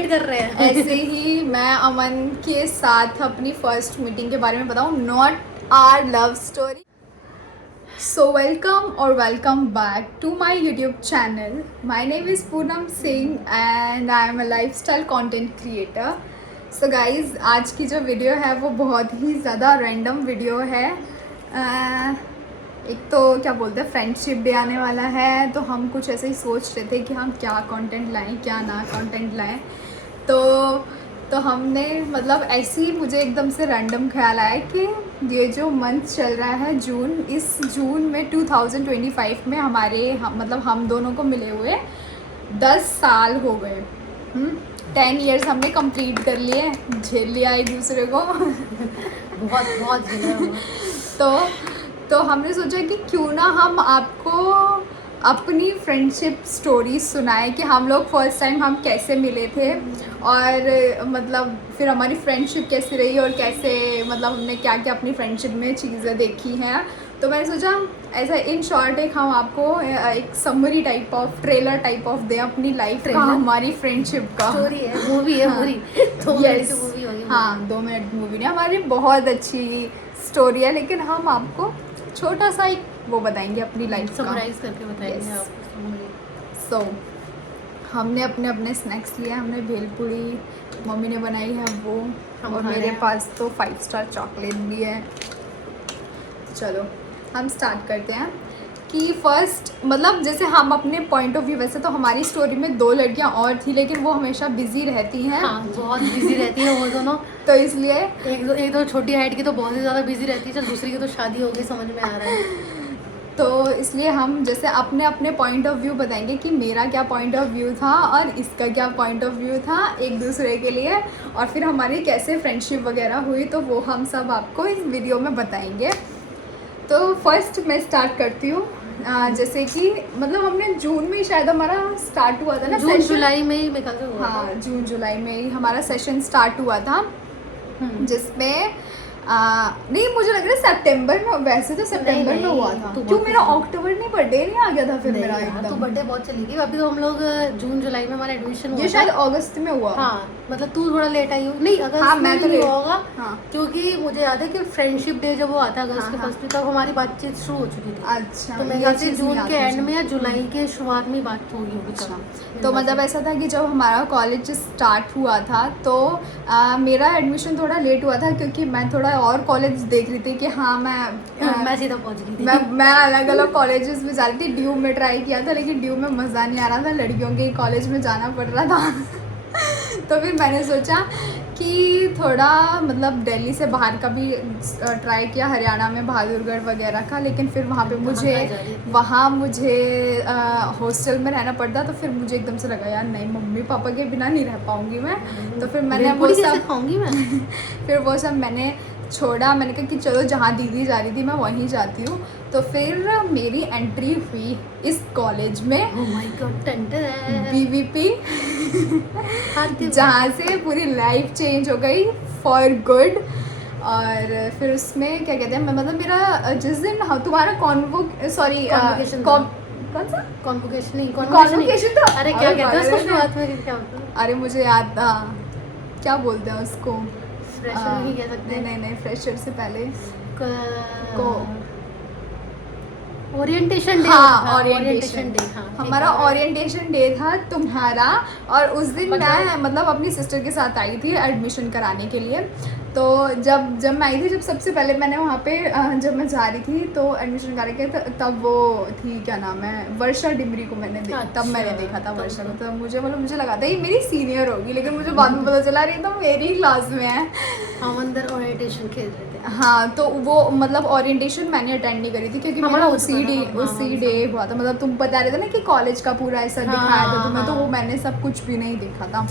Wait कर रहे हैं। ऐसे ही मैं अमन के साथ अपनी फर्स्ट मीटिंग के बारे में बताऊं, not our love story. So welcome back to my YouTube channel. My name is Poonam Singh and I am a lifestyle content creator. So guys, आज की जो वीडियो है वो बहुत ही ज़्यादा रैंडम वीडियो है। एक तो क्या बोलते हैं, फ्रेंडशिप डे आने वाला है, तो हम कुछ ऐसे ही सोच रहे थे कि हम क्या कंटेंट लाएं, क्या ना कंटेंट लाएं। तो हमने मतलब ऐसे ही मुझे एकदम से रैंडम ख्याल आया कि ये जो मंथ चल रहा है जून, इस जून में 2025 में मतलब हम दोनों को मिले हुए 10 साल हो गए। 10 ईयर्स हमने कंप्लीट कर लिए, झेल लिया एक दूसरे को। बहुत झेला। तो हमने सोचा कि क्यों ना हम आपको अपनी फ्रेंडशिप स्टोरी सुनाएं कि हम लोग फर्स्ट टाइम हम कैसे मिले थे और मतलब फिर हमारी फ्रेंडशिप कैसे रही और कैसे मतलब हमने क्या क्या अपनी फ्रेंडशिप में चीज़ें देखी हैं। तो मैंने सोचा ऐसा इन शॉर्ट एक हम आपको एक summary type of trailer type of दें अपनी लाइफ का, हमारी फ्रेंडशिप का। स्टोरी है, मूवी है पूरी। 2 मिनट की मूवी होगी। हाँ, 2 मिनट मूवी नहीं, हमारी बहुत अच्छी स्टोरी है, लेकिन हम आपको छोटा सा एक वो बताएंगे अपनी लाइफ का, समराइज करके बताएंगे आपको। सो हमने अपने स्नैक्स लिए। हमने भेलपूरी मम्मी ने बनाई है वो, और मेरे पास तो 5 स्टार चॉकलेट भी है। चलो हम स्टार्ट करते हैं कि फर्स्ट मतलब जैसे हम अपने पॉइंट ऑफ व्यू, वैसे तो हमारी स्टोरी में 2 लड़कियां और थी, लेकिन वो हमेशा बिजी रहती हैं। हाँ, बहुत बिजी रहती है वो दोनों। तो इसलिए एक दो छोटी हाइट की तो बहुत ही ज़्यादा बिजी रहती है, चल दूसरी की तो शादी हो गई, समझ में आ रहा है। तो इसलिए हम जैसे अपने पॉइंट ऑफ व्यू बताएंगे कि मेरा क्या पॉइंट ऑफ व्यू था और इसका क्या पॉइंट ऑफ व्यू था एक दूसरे के लिए, और फिर हमारी कैसे फ्रेंडशिप वगैरह हुई, तो वो हम सब आपको इस वीडियो में बताएंगे। तो फर्स्ट मैं स्टार्ट करती हूँ। जैसे कि मतलब हमने जून में शायद हमारा स्टार्ट हुआ था ना, जून जुलाई में ही मेरे ख्याल से हुआ था। हाँ, जून जुलाई में ही हमारा सेशन स्टार्ट हुआ था, जिसमें नहीं मुझे लग रहा है सितंबर में, वैसे तो सितंबर में हुआ था। क्यों मेरा अक्टूबर नहीं बर्थडे नहीं आ गया था फिर मेरा एकदम। तो बर्थडे बहुत चली गई। अभी तो हम लोग जून जुलाई में हमारा एडमिशन हुआ, ये शायद अगस्त में हुआ। हाँ, मतलब तू थोड़ा लेट आई हो। नहीं, अगस्त हाँ, में मैं तो नहीं हुआ होगा। हाँ, क्योंकि मुझे याद है कि फ्रेंडशिप डे जब वो आता है अगस्त के फर्स्ट वीक, तब हमारी बातचीत शुरू हो चुकी थी। अच्छा, तो मेरे ख्याल से जून के एंड में या जुलाई के शुरुआत में बात होगी होगी। तो मतलब ऐसा था कि जब हमारा कॉलेज स्टार्ट हुआ था तो मेरा एडमिशन थोड़ा लेट हुआ था, क्योंकि मैं थोड़ा और कॉलेज देख रही थी कि हाँ मैं सीधा पहुंच गई थी। मैं अलग अलग कॉलेजेस में जा रही थी। ड्यू में ट्राई किया था, लेकिन ड्यू में मज़ा नहीं आ रहा था, लड़कियों के कॉलेज में जाना पड़ रहा था। तो फिर मैंने सोचा कि थोड़ा मतलब दिल्ली से बाहर का भी ट्राई किया, हरियाणा में बहादुरगढ़ वगैरह का, लेकिन फिर वहाँ पे मुझे हॉस्टल में रहना पड़ता। तो फिर मुझे एकदम से लगा यार नहीं, मम्मी पापा के बिना नहीं रह पाऊँगी मैं। तो फिर मैंने वो सब खाऊंगी मैं। फिर वो सब मैंने छोड़ा। मैंने कहा कि चलो जहाँ दीदी जा रही थी मैं वहीं जाती हूँ। तो फिर मेरी एंट्री हुई इस कॉलेज में, Oh my God, BVP, जहाँ से पूरी लाइफ चेंज हो गई फॉर गुड। और फिर उसमें क्या कहते हैं, मैं मतलब मेरा जिस दिन तुम्हारा कॉन्वोकेशन तो अरे क्या कहते हैं उसको शुरुआत में, क्या होता है? अरे मुझे याद था, क्या बोलते हैं उसको, फ्रेशर नहीं कह सकते। नहीं, फ्रेशर से पहले ओरिएंटेशन डे। हाँ, ओरिएंटेशन डे। हमारा ओरिएंटेशन डे था तुम्हारा। और उस दिन मैं मतलब अपनी सिस्टर के साथ आई थी एडमिशन कराने के लिए। तो जब मैं आई थी, जब सबसे पहले मैंने वहाँ पे जब मैं जा रही थी तो एडमिशन कराने के, तब वो थी क्या नाम है, वर्षा डिमरी को मैंने देखा। तब मैंने देखा था वर्षा को। तो मुझे लगा था ये मेरी सीनियर होगी, लेकिन मुझे बाद में पता चला रही तो मेरी क्लास में है। हम अंदर ओरिएंटेशन खेल रहे थे। हाँ, तो वो मतलब ओरिएंटेशन मैंने अटेंड नहीं करी थी, क्योंकि मेरा उसी डे हुआ था। मतलब तुम बता रहे थे ना कि कॉलेज का पूरा ऐसा दिखाया था तुम्हें, तो वो मैंने सब कुछ भी नहीं देखा था।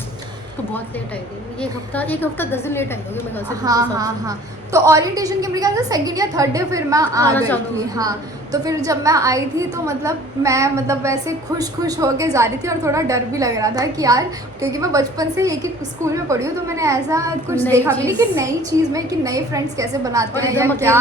तो बहुत लेट आई थी, एक हफ्ता 10 दिन लेट आई होगी मेरे ख्याल से। हाँ। तो ओरिएंटेशन के मेरे ख्याल से सेकंड या थर्ड डे फिर मैं आ गई थी। हाँ, तो फिर जब मैं आई थी तो मतलब मैं मतलब वैसे खुश होके जा रही थी और थोड़ा डर भी लग रहा था कि यार, क्योंकि मैं बचपन से एक ही स्कूल में पढ़ी हूँ तो मैंने ऐसा कुछ देखा भी नहीं कि नई चीज़ में कि नए फ्रेंड्स कैसे बनाते हैं या क्या।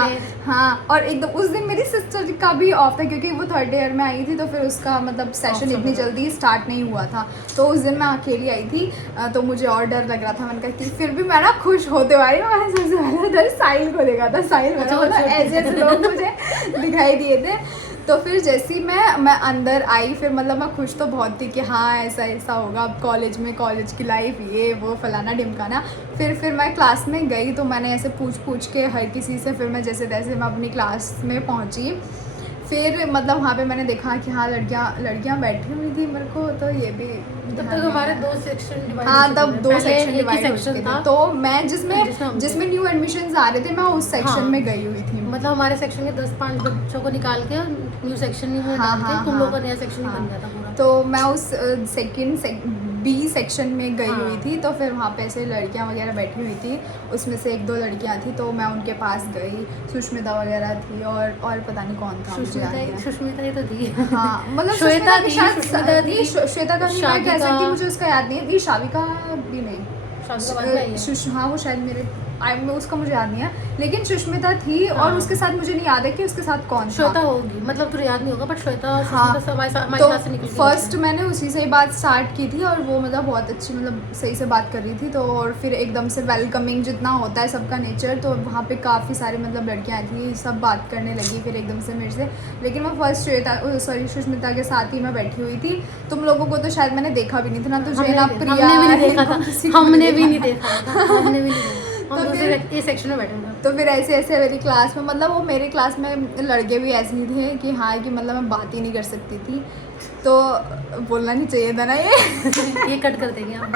हाँ, और एकदम उस दिन मेरी सिस्टर का भी ऑफ था क्योंकि वो 3rd ईयर में आई थी, तो फिर उसका मतलब सेशन इतनी जल्दी स्टार्ट नहीं हुआ था, तो उस दिन मैं अकेली आई थी। तो मुझे और डर लग रहा था। मैंने कहा कि फिर भी मैं ना खुश होते हुए मैंने सबसे पहले साहिल को देखा था। साहिल मतलब ऐसे लोग मुझे दिखाई दिए थे। तो फिर जैसे ही मैं अंदर आई, फिर मतलब मैं खुश तो बहुत थी कि हाँ ऐसा ऐसा होगा अब कॉलेज में, कॉलेज की लाइफ, ये वो फलाना ढिमकाना। फिर मैं क्लास में गई तो मैंने ऐसे पूछ के हर किसी से, फिर मैं जैसे तैसे मैं अपनी क्लास में पहुँची। फिर मतलब वहाँ पे मैंने देखा कि हाँ लड़कियाँ बैठी हुई थी मेरे को, तो ये भी तब तक हमारे 2 सेक्शन, हाँ तब 2 सेक्शन डिवाइड हो चुके थे। तो मैं जिसमें न्यू एडमिशन्स आ रहे थे मैं उस सेक्शन में गई हुई थी। मतलब हमारे सेक्शन के 10-5 बच्चों को निकाल के न्यू सेक्शन में डाल के तुम लोगों का नया सेक्शन ही बन गया था पूरा। तो मैं उस बी सेक्शन में गई हुई थी। तो फिर वहाँ पे ऐसे लड़कियाँ वगैरह बैठी हुई थी, उसमें से 1-2 लड़कियाँ थी, तो मैं उनके पास गई। सुष्मिता वगैरह थी और पता नहीं कौन था, सुष्मिता ही तो थी। हाँ मतलब श्वेता थी, सुष्मिता थी, श्वेता का नहीं मैं कह सकती, मुझे उसका याद नहीं है। शाविका भी नहीं, हाँ वो शायद मेरे उसका मुझे याद नहीं है, लेकिन सुष्मिता थी। और उसके साथ मुझे नहीं याद है कि उसके साथ कौन था। श्वेता होगी, मतलब तुझे याद नहीं होगा, बट श्वेता हाँ, हमारे तो क्लास से निकली। फर्स्ट मैंने उसी से ही बात स्टार्ट की थी और वो मतलब बहुत अच्छी, मतलब सही से बात कर रही थी। तो और फिर एकदम से वेलकमिंग जितना होता है सबका नेचर, तो वहाँ पे काफ़ी सारी मतलब लड़कियाँ थी, सब बात करने लगी फिर एकदम से मेरे से। लेकिन मैं फर्स्ट सुष्मिता के साथ ही मैं बैठी हुई थी। तुम लोगों को तो शायद मैंने देखा भी नहीं था ना, तुझे ना प्रिया, हमने भी नहीं देखा। तो फिर ए सेक्शन में बैठे थे। तो फिर ऐसे मेरी क्लास में, मतलब वो मेरे क्लास में लड़के भी ऐसे ही थे कि हाँ कि मतलब मैं बात ही नहीं कर सकती थी। तो बोलना नहीं चाहिए था ना ये कट कर देंगे हम।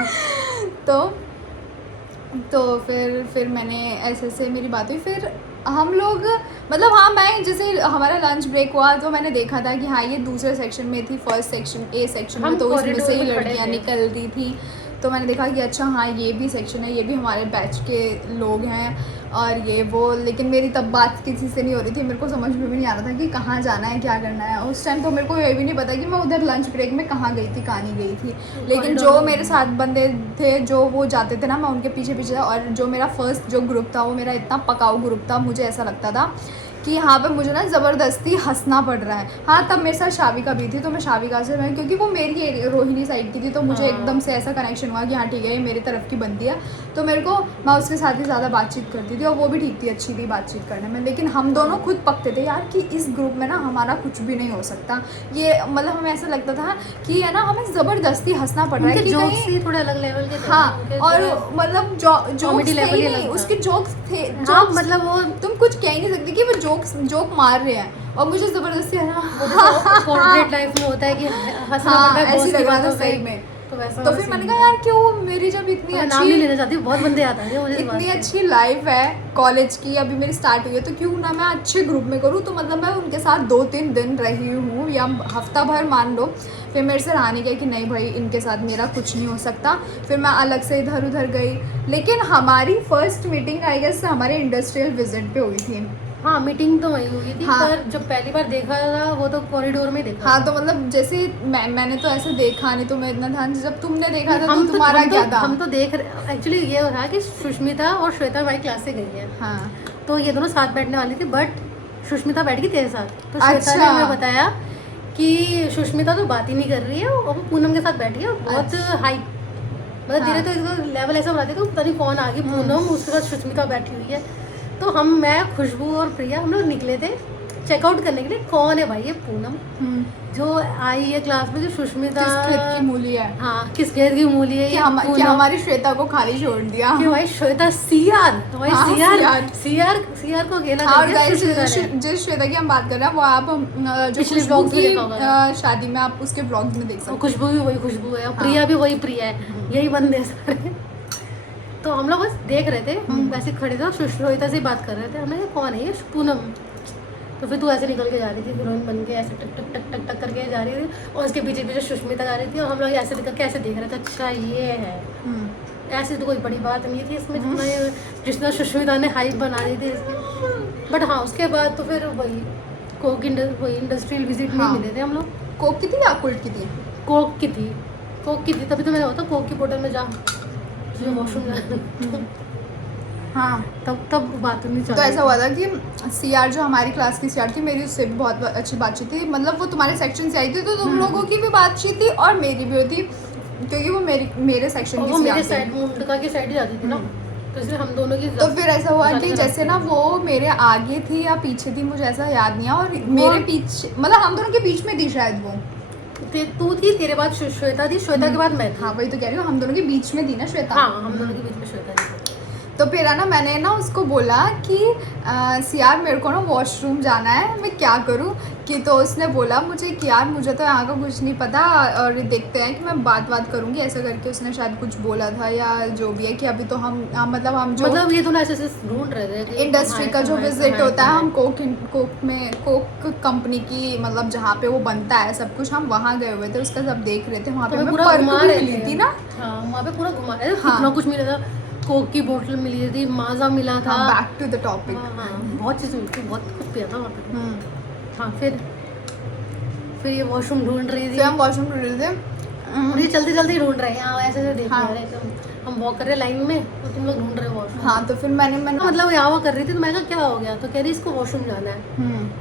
तो फिर मैंने ऐसे मेरी बात हुई। फिर हम लोग मतलब हाँ, मैं जैसे हमारा लंच ब्रेक हुआ तो मैंने देखा था कि हाँ ये दूसरे सेक्शन में थी, फर्स्ट सेक्शन ए सेक्शन में, तो उसमें से ही लड़कियाँ निकल रही थी। तो मैंने देखा कि अच्छा हाँ ये भी सेक्शन है, ये भी हमारे बैच के लोग हैं और ये वो। लेकिन मेरी तब बात किसी से नहीं हो रही थी, मेरे को समझ में भी नहीं आ रहा था कि कहाँ जाना है, क्या करना है। उस टाइम तो मेरे को ये भी नहीं पता कि मैं उधर लंच ब्रेक में कहाँ गई थी, कहाँ नहीं गई थी। लेकिन जो मेरे साथ बंदे थे जो वो जाते थे ना, मैं उनके पीछे पीछे। और जो मेरा फर्स्ट जो ग्रुप था वो मेरा इतना पकाऊ ग्रुप था, मुझे ऐसा लगता था कि यहाँ पे मुझे ना ज़बरदस्ती हंसना पड़ रहा है। हाँ तब मेरे साथ शाविका भी थी, तो मैं शाविका से क्योंकि वो मेरी रोहिणी साइड की थी, तो मुझे एकदम से ऐसा कनेक्शन हुआ कि हाँ ठीक है ये मेरी तरफ की बनती है। तो मेरे को मैं उसके साथ ही ज़्यादा बातचीत करती थी और वो भी ठीक थी, अच्छी थी बातचीत करने में। लेकिन हम दोनों खुद पकते थे यार कि इस ग्रुप में ना हमारा कुछ भी नहीं हो सकता। ये मतलब हमें ऐसा लगता था कि है ना हमें ज़बरदस्ती हंसना पड़ रहा है कि कहीं थोड़े अलग लेवल के थे। हाँ, और मतलब जोक्स थे नहीं, उसके जोक्स थे। मतलब वो तुम कुछ कह नहीं सकते कि वो जोक मार रहे हैं और मुझे जबरदस्ती है ना कॉर्पोरेट लाइफ में होता है कि हंसना पड़ता है, ऐसी लग रहा था सही में। तो फिर मैंने कहा यार क्यों, मेरी जब इतनी अच्छी, नाम नहीं लेना चाहती, बहुत बंदे आते हैं मुझे, इतनी अच्छी लाइफ है कॉलेज की, अभी मेरी स्टार्ट हुई है, तो क्यों ना मैं अच्छे ग्रुप में करूँ। तो मतलब मैं उनके साथ 2-3 दिन रही हूँ या हफ्ता भर मान लो। फिर मेरे से रहा नहीं गया कि नहीं भाई इनके साथ मेरा कुछ नहीं हो सकता। फिर मैं अलग से इधर उधर गई। लेकिन हमारी फर्स्ट मीटिंग आई गेस हमारे इंडस्ट्रियल विजिट पे हुई थी। हाँ मीटिंग तो वही हुई थी। हाँ, पर जब पहली बार देखा था वो तो कॉरिडोर में देखा। हाँ तो मतलब जैसे मैंने तो ऐसे देखा नहीं, तो मैं इतना ध्यान, जब तुमने देखा था तो तुम्हारा क्या था? हम तो देख रहे, एक्चुअली ये था कि सुष्मिता और श्वेता हमारी क्लास से गई है। हाँ तो ये दोनों साथ बैठने वाली थी, बट सुष्मिता बैठ गई तेरे साथ। तो श्वेता ने हमें बताया कि सुष्मिता तो बात ही नहीं कर रही है और वो पूनम के साथ बैठी है, बहुत हाई, मतलब तेरे तो लेवल ऐसा बनाते तो पता नहीं कौन आ गई, पूनम उसके बाद सुष्मिता बैठी हुई है। तो मैं खुशबू और प्रिया हम लोग निकले थे चेकआउट करने के लिए, कौन है भाई ये पूनम जो आई है क्लास में, जो सुष्मिता किस खेत की मूली है। हाँ किस खेत की मूली है, कि हमारी श्वेता को खाली छोड़ दिया कि भाई श्वेता सीआर को अकेला और जिस श्वेता की हम बात कर रहे हैं वो आप जो खुशबू की शादी में आप उसके ब्लॉग्स में देख सकते हो। खुशबू भी वही खुशबू है और प्रिया भी वही प्रिया है, यही बंदे हैं सारे। तो हम लोग बस देख रहे थे, हम वैसे खड़े थे और श्वेता से बात कर रहे थे। हमने कहा कौन है ये पूनम? तो फिर तू ऐसे निकल के जा रही थी, हीरोइन बन के ऐसे टक टक टक टक टक करके जा रही थी और उसके पीछे पीछे सुष्मिता जा रही थी और हम लोग ऐसे कैसे देख रहे थे, अच्छा ये है। ऐसी तो कोई बड़ी बात नहीं थी इसमें, जितना सुष्मिता ने हाइप बना दी थी इसकी। बट हाँ उसके बाद तो फिर वही कोक इंडस्ट्रियल विजिट में हाँ। मिले थे हम लोग। कोक की थी या कुल्ट की थी? कोक की थी, कोक की थी, तभी तो मैंने होता कोक की बोतल में जा तुझे वॉशरूम जाना। हाँ। तब बात नहीं चल तो रही ऐसा थी। हुआ था कि सीआर जो हमारी क्लास की सीआर थी, मेरी उससे भी बहुत अच्छी बातचीत थी। मतलब वो तुम्हारे सेक्शन से आई थी तो तुम लोगों की भी बातचीत थी और मेरी भी होती, क्योंकि वो मेरे सेक्शन और की वो मेरे सीआर साइड थी। मुंडका की साइड ही जाती थी ना, तो इसलिए हम दोनों की तो फिर ऐसा हुआ जाने कि का जैसे ना रास्ता वो मेरे आगे थी या पीछे थी, मुझे ऐसा याद नहीं है, और मेरे पीछे मतलब हम दोनों के बीच में थी शायद वो। तू थी, तेरे बाद श्वेता थी, श्वेता के बाद मैं थी। हाँ वही तो कह रही हूँ, हम दोनों के बीच में थी ना श्वेता। हाँ, हम दोनों के बीच में श्वेता थी। तो फिर है ना, मैंने ना उसको बोला कि यार मेरे को ना वॉशरूम जाना है, मैं क्या करूँ? कि तो उसने बोला मुझे कि यार मुझे तो यहाँ का कुछ नहीं पता, और देखते हैं कि मैं बात करूँगी, ऐसा करके उसने शायद कुछ बोला था या जो भी है। कि अभी तो हम हम जो मतलब ये तो ना ऐसे ढूंढ रहे थे कि इंडस्ट्री का जो कहाँ है, विजिट कहाँ होता है, है। हम कोक कंपनी की, मतलब जहाँ पे वो बनता है सब कुछ, हम वहाँ गए हुए थे, उसका सब देख रहे थे। वहाँ पे तो हमें पूरा पर्क घुमा भी रहे मिली थे। थी ना। हाँ, वहाँ पे पूरा घुमा रहे थे। हाँ। कितना कुछ मिला था, कोक की बोतल मिली थी, माजा मिला था। हाँ, बैक टू द टॉपिक। हाँ, बहुत चीज़ मिली थी, बहुत कुछ पिया था वहाँ पे। हाँ, फिर ये वॉशरूम ढूंढ रही थी। फिर हम वॉशरूम ढूंढ रहे थे। और ये चलते चलते ही ढूंढ रहे हैं, हाँ ऐसे देख हाँ। रहे हैं हम वॉक कर रहे लाइन में, और तुम लोग ढूंढ रहे हो वॉशरूम। हाँ, तो फिर मैंने मतलब यहाँ वो कर रही थी, तो मैं कहा क्या हो गया, तो कह रही इसको वॉशरूम जाना है।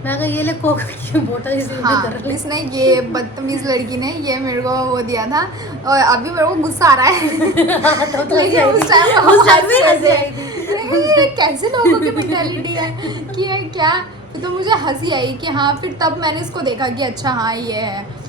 मैं कहा ये ले कोक की बोतल इसी में हाँ, कर रही। इसने ये बदतमीज लड़की ने ये मेरे को वो दिया था, और अभी मेरे को गुस्सा आ रहा है। हाँ, तब तो लेकिन उस टाइम भी हंसी आई थी। ये कैसे लोगों की मेंटालिटी है कि ये क्या। तो मुझे हंसी आई कि हाँ, फिर तब मैंने इसको देखा कि अच्छा हाँ ये है।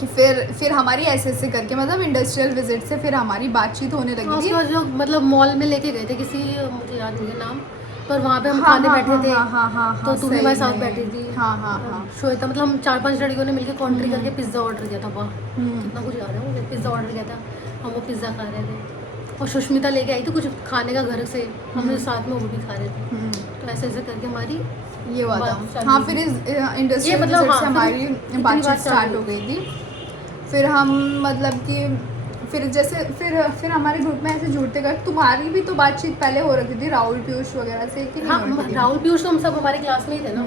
कि फिर हमारी ऐसे करके, मतलब इंडस्ट्रियल विजिट से फिर हमारी बातचीत होने लगी थी। उसके बाद जो मतलब मॉल में लेके गए थे किसी, मुझे याद नहीं है नाम, पर वहाँ पे हम हाँ, खाने हाँ, बैठे थे। हाँ, तो तू भी सही हमारे साथ में। बैठी थी। हाँ। श्वेता, मतलब हम 4-5 लड़कियों ने मिलकर कॉन्ट्री करके पिज्ज़ा ऑर्डर किया था वहाँ। कितना कुछ याद है मुझे, पिज़्ज़ा ऑर्डर किया था, हम वो पिज़्ज़ा खा रहे थे। और सुष्मिता लेके आई थी कुछ खाने का घर से, हमने साथ में वो भी खा रहे थे। तो ऐसे करके हमारी ये हुआ बात था। चालू हाँ, हुई। फिर इस ये इंडस्ट्रियल मतलब विजिट हाँ, से फिर हमारी इतनी बातचीत बात स्टार्ट चालू हो गई थी। फिर हम मतलब कि फिर जैसे फिर हमारे ग्रुप में ऐसे जुड़ते गए। तुम्हारी भी तो बातचीत पहले हो रखी थी राहुल पीयूष वगैरह से, कि नहीं हाँ, हो रखी थी? राहुल पीयूष तो हम सब हमारी क्लास में ही थे ना।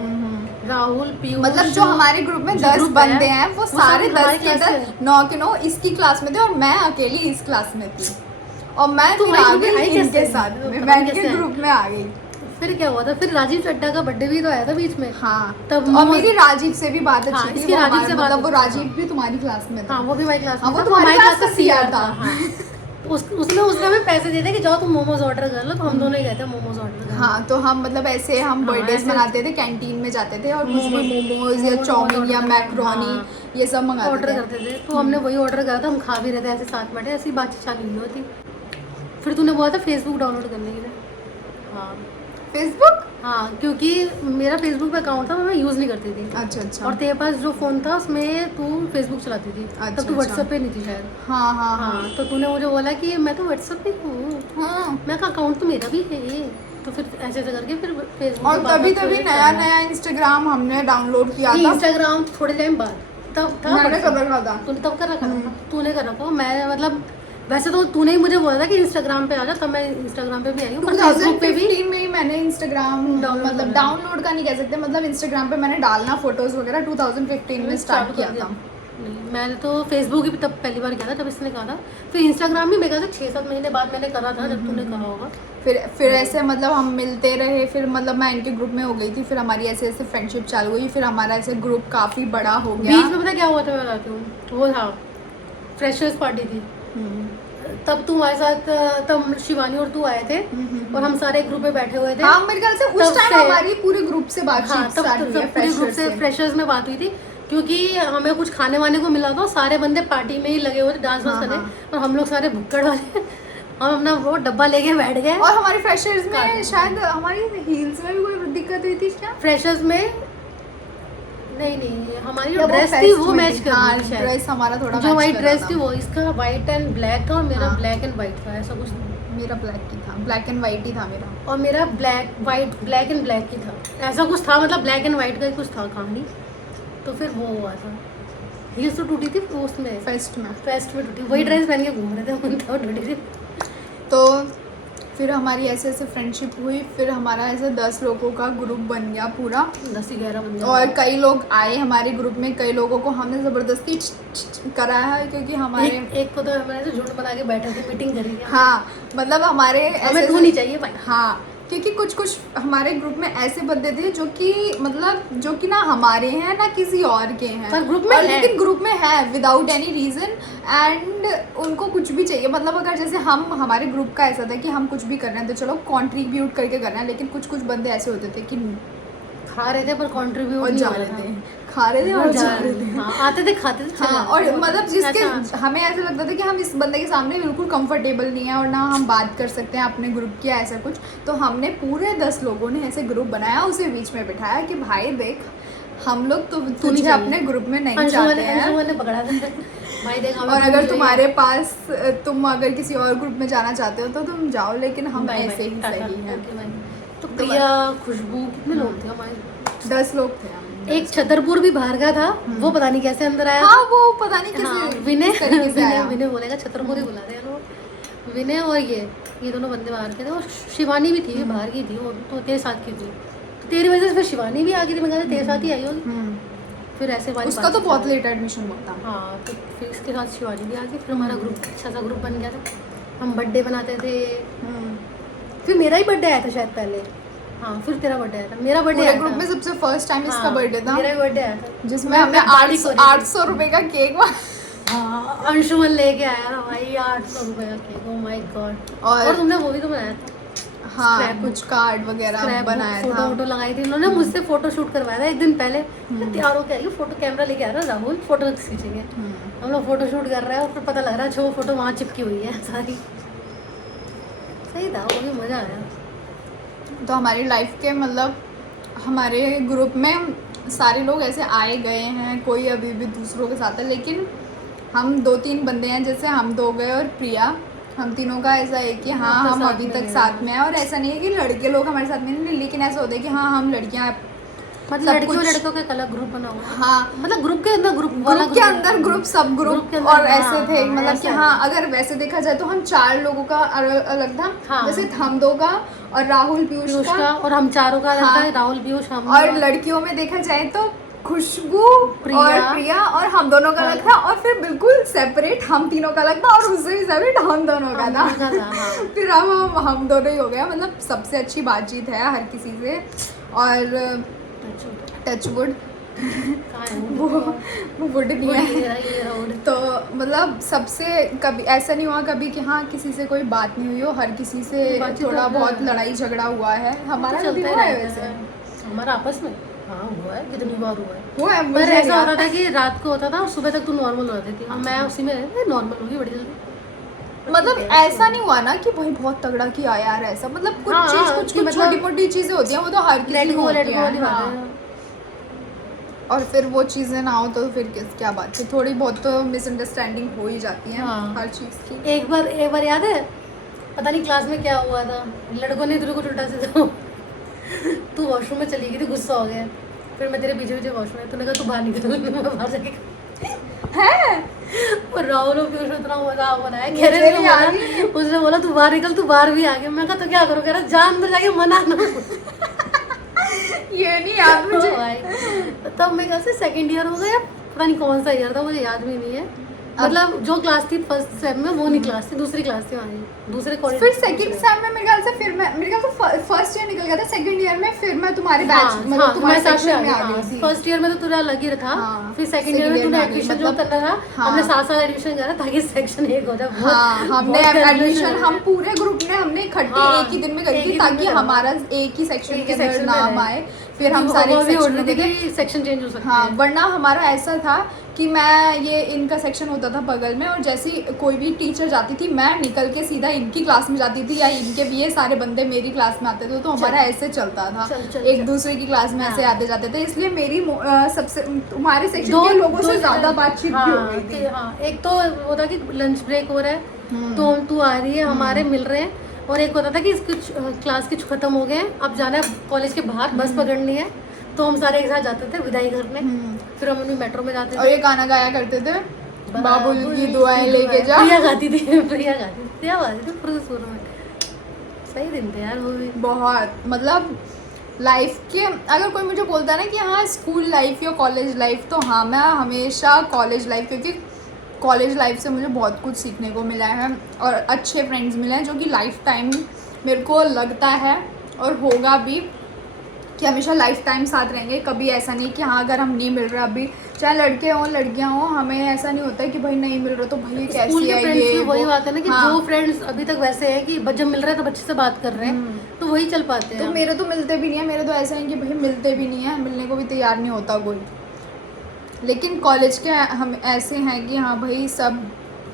राहुल पीयूष, मतलब जो हमारे ग्रुप में जो 10 ग्रुप बंदे है, हैं, वो वो सारे सब हमारी 10 के क्लास 10 9 के 9 इसकी क्लास में थे, और मैं अकेली इस क्लास में थी। और मैं फिर तुम्हारे आ ग्रुप में आई गई कैसे? इनके साथ पता में, नहीं मैं इनके कैसे आई। ग्रुप में आ गई। फिर क्या हुआ था, फिर राजीव चड्डा का बर्थडे भी तो आया था बीच में। हाँ, तब और मेरी राजीव से भी बात हाँ, अच्छी थी। इसकी वो राजीव हमारे से बात मतलब वो अच्छी थी। राजीव भी तुम्हारी क्लास में था। हाँ, वो भी हमारी क्लास हाँ, में वो था, तो तुम्हारी हमारी क्लास क्लास का का सीआर CR था। हाँ। तो उसने हमें पैसे दिए थे कि जाओ तुम मोमोज ऑर्डर कर लो, तो हम दोनों ही गए थे मोमोज ऑर्डर करने। हाँ, तो हम मतलब ऐसे हम हाँ, बर्थडेज ऐसे- मनाते थे, कैंटीन में जाते थे और कुछ भी मोमोज या मोमोज चाउमीन order या करते- मैक्रोनी हाँ, ये सब मंगाते ऑर्डर थे। करते थे। तो हमने वही ऑर्डर करा था, हम खा भी रहे थे ऐसे साथ बैठे, ऐसी बातचीत चालू हुई होती। फिर तूने बोला था फेसबुक डाउनलोड करने के लिए। हाँ, फेसबुक? हाँ, क्योंकि मेरा फेसबुक पे अकाउंट था, मैं यूज़ नहीं करती थी। अच्छा। और तेरे पास जो फ़ोन था उसमें तू फेसबुक चलाती थी। तब तू व्हाट्सएप पे नहीं थी शायद। हाँ। हाँ, तो तूने मुझे बोला कि मैं तो व्हाट्सएप पे हूँ। हाँ। मैं कहा अकाउंट तो मेरा भी है ये। तो फिर ऐसे करके फिर फेसबुक और तभी नया इंस्टाग्राम हमने डाउनलोड किया था। इंस्टाग्राम थोड़े टाइम बाद तब था। मैंने कर रखा था। तूने तब कर रखा था, तूने कर रखा। मैं मतलब वैसे तो तूने ही मुझे बोला था कि इंस्टाग्राम पे आ जा, तब मैं इंस्टाग्राम पे भी आई हूँ, पर फेसबुक पे भी 2015 में ही मैंने इंस्टाग्राम डाउनलोड मतलब करा। डाउनलोड का नहीं कह सकते, मतलब इंस्टाग्राम पे मैंने डालना फोटोज वगैरह 2015 में स्टार्ट किया था। नहीं, मैंने तो फेसबुक ही तब पहली बार किया था जब इसने कहा था। फिर इंस्टाग्राम भी मैं कहा था 6-7 महीने बाद मैंने करा था, जब तूने कहा होगा। फिर ऐसे मतलब हम मिलते रहे, फिर मतलब मैं इनके ग्रुप में हो गई थी, फिर हमारी ऐसे फ्रेंडशिप चालू हुई, फिर हमारा ऐसे ग्रुप काफ़ी बड़ा हो गया। बीच में पता क्या हुआ था, मैं बताती हूँ। वो था फ्रेशर्स पार्टी थी, तब तू हमारे साथ, तब शिवानी और तू आए थे, और हम सारे ग्रुप में बैठे हुए थे। हाँ, मेरे ख्याल से उस तब टाइम से- हमारी पूरे ग्रुप से बातचीत हाँ, तब स्टार्ट हुई है पूरे ग्रुप से फ्रेशर्स से। फ्रेशर्स में बात हुई थी, क्योंकि हमें कुछ खाने वाने को मिला था, सारे बंदे पार्टी में ही लगे हुए थे डांस वांस करने, और हम लोग सारे भुक्कड़ वाले हम अपना वो डब्बा लेके बैठ गए। और हमारे फ्रेशर्स में शायद हमारी हील्स में भी कोई दिक्कत हुई थी क्या? फ्रेशर्स में नहीं, हमारी या जो वो ड्रेस फेस्ट थी वो में मैच थी। कर हाँ, रही थी शायद। ड्रेस हमारा थोड़ा जो मैच वाइट कर ड्रेस रहा थी था। वो इसका वाइट एंड ब्लैक था, और मेरा हाँ। ब्लैक एंड वाइट था, ऐसा कुछ। मेरा ब्लैक ही था, ब्लैक एंड वाइट ही था मेरा। और मेरा ब्लैक एंड ब्लैक ही था, ऐसा कुछ था, मतलब ब्लैक एंड वाइट का ही कुछ था कहानी। तो फिर वो हुआ था, हील्स तो टूटी थी उसमें, फेस्ट में। फेस्ट में टूटी, वही ड्रेस पहन के घूम रहे थे, उन तो टूटी थी। तो फिर हमारी ऐसे ऐसे फ्रेंडशिप हुई, फिर हमारा ऐसे 10 लोगों का ग्रुप बन गया पूरा। 10-11 बंदे और कई लोग आए हमारे ग्रुप में, कई लोगों को हमने ज़बरदस्ती कराया है क्योंकि हमारे एक को तो हमारे से झुंड बना के बैठे थे, मीटिंग करी थी। हाँ मतलब हमारे हमें तू नहीं चाहिए भाई। हाँ क्योंकि कुछ हमारे ग्रुप में ऐसे बंदे थे जो कि मतलब जो कि ना हमारे हैं ना किसी और के हैं, पर ग्रुप में और है। लेकिन ग्रुप में है विदाउट एनी रीज़न, एंड उनको कुछ भी चाहिए। मतलब अगर जैसे हमारे ग्रुप का ऐसा था कि हम कुछ भी कर रहे हैं तो चलो कंट्रीब्यूट करके कर रहे हैं, लेकिन कुछ बंदे ऐसे होते थे कि खा रहे थे पर कंट्रीब्यूट और नहीं जा हो रहे रहा थे, था। खा रहे थे और जा रहे थे। हाँ, आते थे खाते थे चले हाँ, जाते और थे। मतलब जिसके ऐसा। हमें ऐसा लगता था कि हम इस बंदे के सामने बिल्कुल कंफर्टेबल नहीं है और ना हम बात कर सकते हैं अपने ग्रुप की ऐसा कुछ, तो हमने पूरे 10 लोगों ने ऐसे ग्रुप बनाया, उसे बीच में बिठाया कि भाई देख हम लोग तो तुझे चाहिए। अपने ग्रुप में नहीं अंशुमन चाहते हैं, अंशुमन ने पकड़ा था भाई देख हमें और तू अगर नहीं तुम्हारे पास तुम अगर किसी और ग्रुप में जाना चाहते हो तो तुम जाओ, लेकिन हम चाहिए। ऐसे ही टाटा, सही हैं। ओके भाई। तो प्रिया, खुशबू, कितने लोग थे हमारे? 10 लोग थे हम। एक छतरपुर भी बाहर का था, वो पता नहीं कैसे अंदर आया। हाँ वो पता नहीं हाँ, किस विनय किस तरीके से आया। विनय बोलेगा, छतरपुर ही बुला रहे हैं लोग। विनय और ये दोनों बंदे बाहर के थे, और शिवानी भी थी, बाहर की थी, वो तो तेरे साथ की थी। तो तेरी वजह से फिर शिवानी भी आ गई थी, मैं कहती तेरे साथ ही आई होगी। फिर ऐसे वाली उसका बात तो थी। बहुत लेट एडमिशन हुआ था। हाँ, तो फिर इसके साथ शिवानी भी आ गई, फिर हमारा ग्रुप अच्छा सा ग्रुप बन गया था। हम बर्थडे बनाते थे, फिर मेरा ही बर्थडे आया था शायद पहले। हाँ, फिर तेरा बर्थडे आया था, मेरा बर्थडे पूरे आया ग्रुप था। में सबसे फर्स्ट टाइम इसका हाँ, बर्थडे था, मेरा भी बर्थडे आया था, जिसमें मैं हमने तारीख हो रही थी। 800 रुपए का केक हाँ, अंशुमन लेके आया था भाई 800 रुपए का केक, ओह माय गॉड। और तुमने वो भी तो बनाया था, हाँ Scrapbook। कुछ कार्ड वगैरह स्क्रैप बनाया फोटो था। वोटो लगाई थी उन्होंने, मुझसे फोटो शूट करवाया था एक दिन पहले। तैयार होके आई, फोटो कैमरा लेके आ रहा राहुल, फोटो खींचेंगे। हम लोग फोटो शूट कर रहे हैं और फिर पता लग रहा है अच्छा वो फोटो वहाँ चिपकी हुई है सारी। सही था, वो भी मज़ा आया। तो हमारी लाइफ के मतलब हमारे ग्रुप में सारे लोग ऐसे आए गए हैं, कोई अभी भी दूसरों के साथ है, लेकिन हम 2-3 बंदे हैं, जैसे हम 2 गए और प्रिया, हम तीनों का ऐसा है कि हाँ तो हम साथ अभी में तक हैं। साथ में हैं। और ऐसा नहीं है कि लड़के लोग हमारे साथ में नहीं, लेकिन ऐसा होता है कि हाँ हम लड़कियाँ मतलब सब लड़कियों कुछ- लड़कों का एक अलग ग्रुप बना हुआ है। हाँ मतलब ग्रुप के अंदर ग्रुप वाला ग्रुप के अंदर ग्रुप सब ग्रुप के अंदर, और हाँ, ऐसे थे, हाँ, मतलब ऐसा कि है। हाँ अगर वैसे देखा जाए तो हम 4 लोगों का अलग था, हाँ। जैसे हम 2 का और राहुल पीयूष पीयूष का, का। और हम चारों का अलग हाँ। था, राहुल पीयूष हम। और लड़कियों में देखा जाए तो खुशबू प्रिया। और प्रिया और हम दोनों का अलग था, और फिर बिल्कुल सेपरेट हम तीनों का अलग था, और उससे भी सेपरेट हम दोनों का हम था। दोनों का था, हाँ। फिर हम दोनों ही हो गया, मतलब सबसे अच्छी बातचीत है हर किसी से। और टचवुड कहाँ है वो वो? वुड नहीं ये है। रहा, ये रहा wood। तो मतलब सबसे कभी ऐसा नहीं हुआ कभी कि हाँ किसी से कोई बात नहीं हुई हो, हर किसी से बातचीत थोड़ा तो बहुत है। लड़ाई झगड़ा हुआ है, हमारा तो कभी चलता ही हुआ है रहता वैसे। है हमारा आपस में। हाँ हुआ है, कितनी बार हुआ है। हुआ है पर मुझे ऐसा याद- होता था कि रात को होता था और सुबह तक तू नॉर्मल हो जाती थी, और मैं उसी में नॉर्मल होगी बड़ी जल्दी। मतलब ऐसा नहीं हुआ ना कि भाई बहुत तगड़ा किया यार, ऐसा मतलब कुछ हाँ, चीज कुछ कि कुछ मतलब छोटी मोटी चीजें होती हैं, वो तो हर किसी लेट में गो होती वाली हैं। बात हाँ। है। और फिर वो चीजें ना हो तो फिर क्या बात है, थोड़ी बहुत तो मिसअंडरस्टैंडिंग हो ही जाती है हाँ। हर चीज की। एक बार याद है, पता नहीं क्लास में क्या हुआ था, लड़कों ने तेरे को उल्टा से तू वॉशरूम में चली गई थी, गुस्सा हो गया, फिर मैं तेरे पीछे पीछे वॉशरूम में, तूने कहा तू बाहर निकल, मैं बाहर जाके है और राहुल और पीयूष ने इतना मजाक बनाया, मुझे कह रहे नहीं याद ही। उसने बोला तू बाहर निकल, तू बाहर भी आ गया। मैं कहा तो क्या करूँ, कह रहा जा अंदर जाके मना ना। ये नहीं याद मुझे। भाई तब मेरे ख्याल से सेकंड ईयर होगा या पता नहीं कौन सा ईयर था, मुझे याद भी नहीं है। मतलब जो क्लास थी फर्स्ट सेम में वो नहीं क्लास थी, दूसरी क्लास थी हमारी, दूसरे कॉलेज। फिर सेकंड सेम में मेरे ख्याल से फिर मैं मेरे ख्याल से फर्स्ट ईयर निकल गया था, सेकंड ईयर में फिर मैं तुम्हारे बैच मतलब तुम्हारे सेक्शन में आ गई थी। फर्स्ट ईयर में तो तुरा अलग ही था, हाँ, फिर सेकंड ईयर second में year तूने में आ गई, एडमिशन जो मतलब- करना था, हाँ। हमने साथ साथ एडमिशन करा ताकि सेक्शन एक हो जाए। हाँ हमने बहुत एडमिशन calculation हम है। पूरे ग्रुप ने हमने इकट्ठे हाँ, एक ही दिन में करी एक थी ही दिन में ताकि करा। हमारा एक ही सेक्शन एक के ही अंदर section में नाम रहे। आए, फिर हम सारे वो भी सेक्शन उड़ में रही थे। थी कि सेक्शन चेंज हो सकता हाँ है। वरना हमारा ऐसा था कि मैं ये इनका सेक्शन होता था बगल में, और जैसे ही कोई भी टीचर जाती थी मैं निकल के सीधा इनकी क्लास में जाती थी, या इनके भी ये सारे बंदे मेरी क्लास में आते थे, तो हमारा ऐसे चलता था। चल, एक दूसरे की क्लास में ऐसे हाँ। आते जाते थे, इसलिए मेरी सबसे तुम्हारे सेक्शन दो के लोगों से दो ज्यादा बातचीत भी हो गई थी। हाँ, एक तो वो था कि लंच ब्रेक हो रहा है तो तू आ रही है, हमारे मिल रहे हैं, और एक होता था कि इसकी क्लास के खत्म हो गए हैं, अब जाना है कॉलेज के बाहर, बस पकड़नी है, तो हम सारे एक साथ जाते थे विदाई करने। फिर हम मेट्रो में जाते और थे, ये गाना गाया करते थे, बाबुल की दुआएं लेके जा। प्रिया गाती थी, प्रिया गाती थी पूरे सुर में। सही दिन थे यार वो भी। बहुत मतलब लाइफ के, अगर कोई मुझे बोलता है ना कि हाँ स्कूल लाइफ या कॉलेज लाइफ, तो हाँ मैं हमेशा कॉलेज लाइफ, क्योंकि कॉलेज लाइफ से मुझे बहुत कुछ सीखने को मिला है और अच्छे फ्रेंड्स मिले हैं जो कि लाइफ टाइम मेरे को लगता है और होगा भी कि हमेशा लाइफ टाइम साथ रहेंगे। कभी ऐसा नहीं कि हाँ अगर हम नहीं मिल रहे अभी, चाहे लड़के हों लड़कियां हों, हमें ऐसा नहीं होता है कि भाई नहीं मिल रहा तो भाई ये स्कूल कैसी के है फ्रेंड्स ये की वही वो। बात है ना कि हाँ। जो फ्रेंड्स अभी तक वैसे हैं कि जब मिल रहे हैं तो अच्छे से बात कर रहे हैं, तो वही चल पाते हैं। तो मेरे तो मिलते भी नहीं है, मेरे तो ऐसे हैं कि भाई मिलते भी नहीं है, मिलने को भी तैयार नहीं होता कोई। लेकिन कॉलेज के हम ऐसे हैं कि हाँ भाई सब,